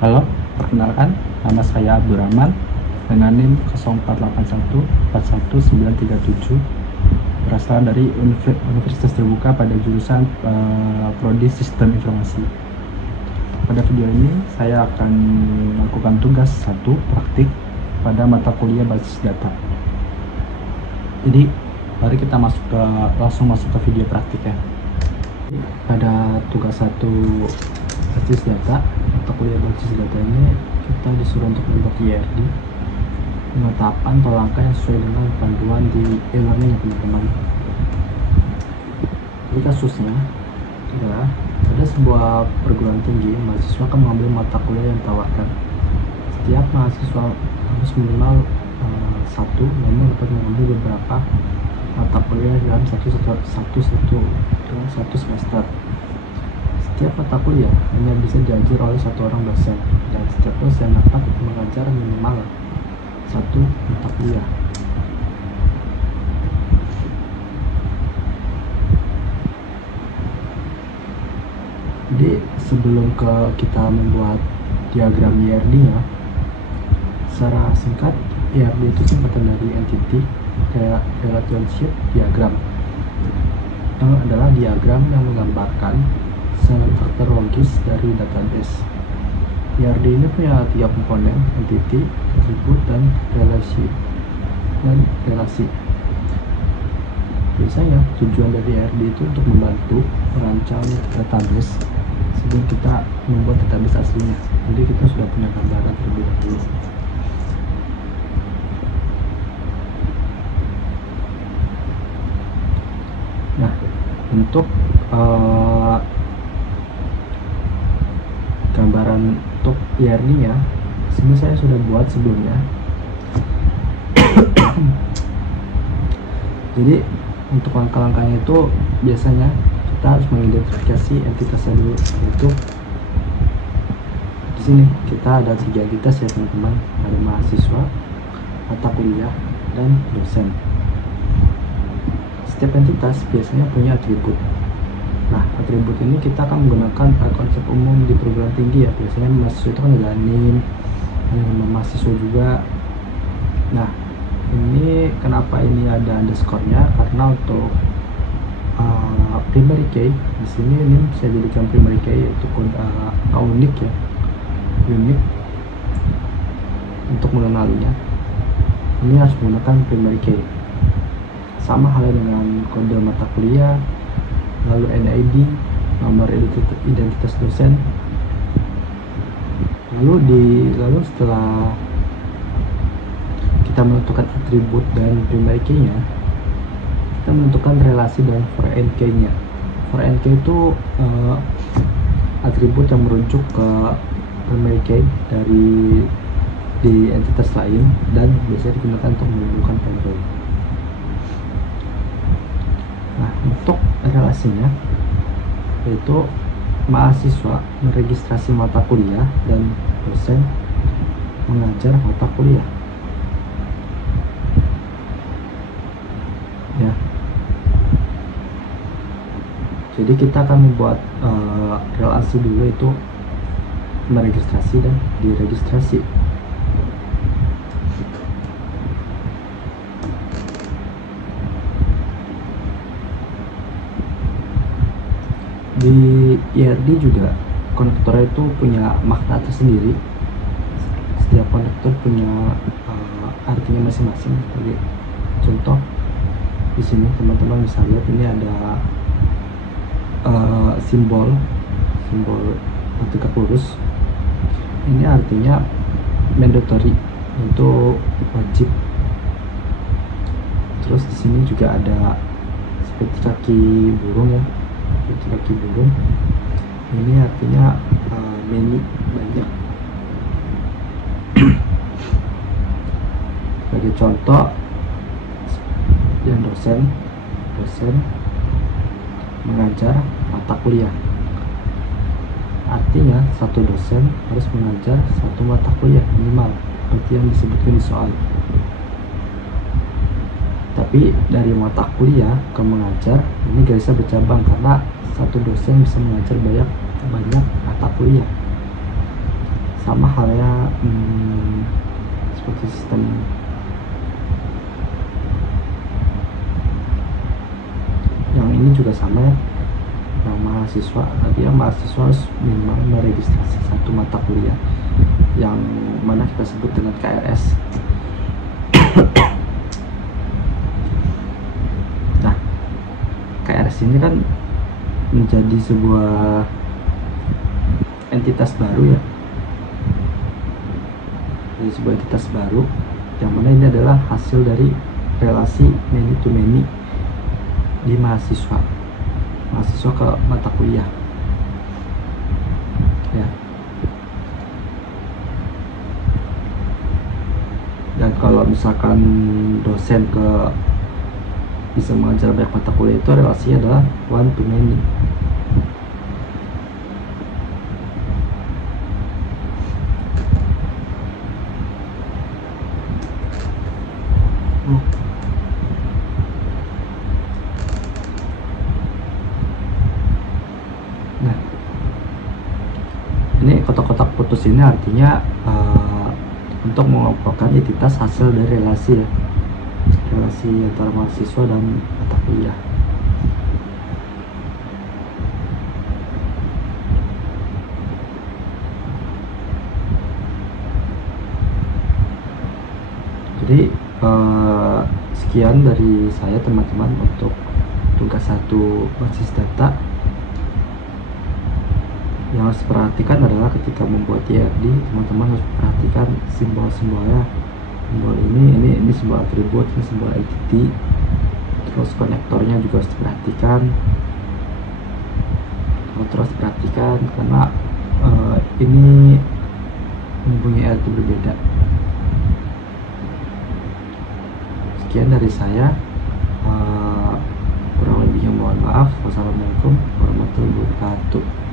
Halo, perkenalkan, nama saya Abdurrahman dengan NIM 0481411937, berasal dari Universitas Terbuka pada jurusan Prodi Sistem Informasi. Pada video ini saya akan melakukan tugas 1 praktik pada mata kuliah basis data. Jadi mari kita langsung masuk ke video praktik ya. Pada tugas 1 basis data, mata kuliah basis data ini kita disuruh untuk membuat IRD dengan tahapan atau langkah yang sesuai dengan panduan di e-learning ya teman-teman. Jadi kasusnya adalah ada sebuah perguruan tinggi, mahasiswa akan mengambil mata kuliah yang ditawarkan. Setiap mahasiswa harus minimal satu, namun dapat mengambil beberapa mata kuliah dalam satu semester. Setiap mata kuliah hanya bisa diajar oleh satu orang dosen, dan setiap dosen dapat mengajar minimal satu mata kuliah. Jadi sebelum kita membuat diagram IRD-nya, secara singkat, IRD itu singkatan dari Entity Relationship Diagram, yang adalah diagram yang menggambarkan karakter logis dari database. IRD ini punya 3 komponen: entity, atribut, dan relasi. Biasanya tujuan dari IRD itu untuk membantu merancang database sebelum kita membuat database aslinya. Jadi kita sudah punya gambaran terlebih dahulu. Nah, untuk gambaran untuk IRD-nya, sini saya sudah buat sebelumnya. Jadi untuk langkah-langkahnya itu biasanya kita harus mengidentifikasi entitasnya dulu, yaitu di sini kita ada 3 entitas ya teman-teman, ada mahasiswa, mata kuliah, dan dosen. Setiap entitas biasanya punya atribut. Nah, atribut ini kita akan menggunakan konsep umum di perguruan tinggi ya. Biasanya mahasiswa itu kan ada NIM, mahasiswa juga. Nah, ini kenapa ini ada underscore-nya? Karena untuk primary key di sini NIM saya jadikan primary key, yaitu unik ya, unik untuk mengenalinya. Ini harus menggunakan primary key. Sama halnya dengan kode mata kuliah, lalu NID, nomor identitas dosen. Lalu setelah kita menentukan atribut dan primary key-nya, kita menentukan relasi dan foreign key-nya. Foreign key itu atribut yang merujuk ke primary key di entitas lain dan biasanya digunakan untuk menunjukkan payload. Nah, untuk relasinya yaitu mahasiswa meregistrasi mata kuliah dan dosen mengajar mata kuliah ya. Jadi kita akan membuat relasi dulu, itu meregistrasi dan diregistrasi. Di IRD juga konektor itu punya makna tersendiri. Setiap konektor punya artinya masing-masing. Sebagai contoh, di sini teman-teman bisa lihat ini ada simbol tegak lurus. Ini artinya mandatory, itu wajib. Terus di sini juga ada seperti kaki burung ya. Kaki burung ini artinya many, banyak. Sebagai contoh, yang dosen mengajar mata kuliah, artinya satu dosen harus mengajar satu mata kuliah minimal, seperti yang disebutkan di soal. Tapi dari mata kuliah ke mengajar ini garisnya bercabang, karena satu dosen bisa mengajar banyak mata kuliah. sama halnya seperti sistem yang ini juga sama ya, yang mahasiswa harus minimal meregistrasi satu mata kuliah yang mana kita sebut dengan KRS. Nah, KRS ini kan menjadi sebuah entitas baru ya, jadi sebuah entitas baru yang mana ini adalah hasil dari relasi many to many di mahasiswa ke mata kuliah ya. Dan kalau misalkan dosen bisa mengajar banyak mata kuliah, itu relasinya adalah one to many. Nah, ini kotak-kotak putus ini artinya untuk mengelompokkan identitas hasil dari relasi ya, relasi antara mahasiswa dan mata kuliah. Jadi sekian dari saya teman-teman untuk tugas 1 basis data. Yang harus diperhatikan adalah ketika membuat IRD, teman-teman harus perhatikan simbol-simbolnya. Simbol ini simbol atribut, ini simbol entity, terus konektornya juga harus diperhatikan. Terus perhatikan karena ini mempunyai arti berbeda. Sekian dari saya, kurang lebihnya mohon maaf. Wassalamualaikum warahmatullahi wabarakatuh.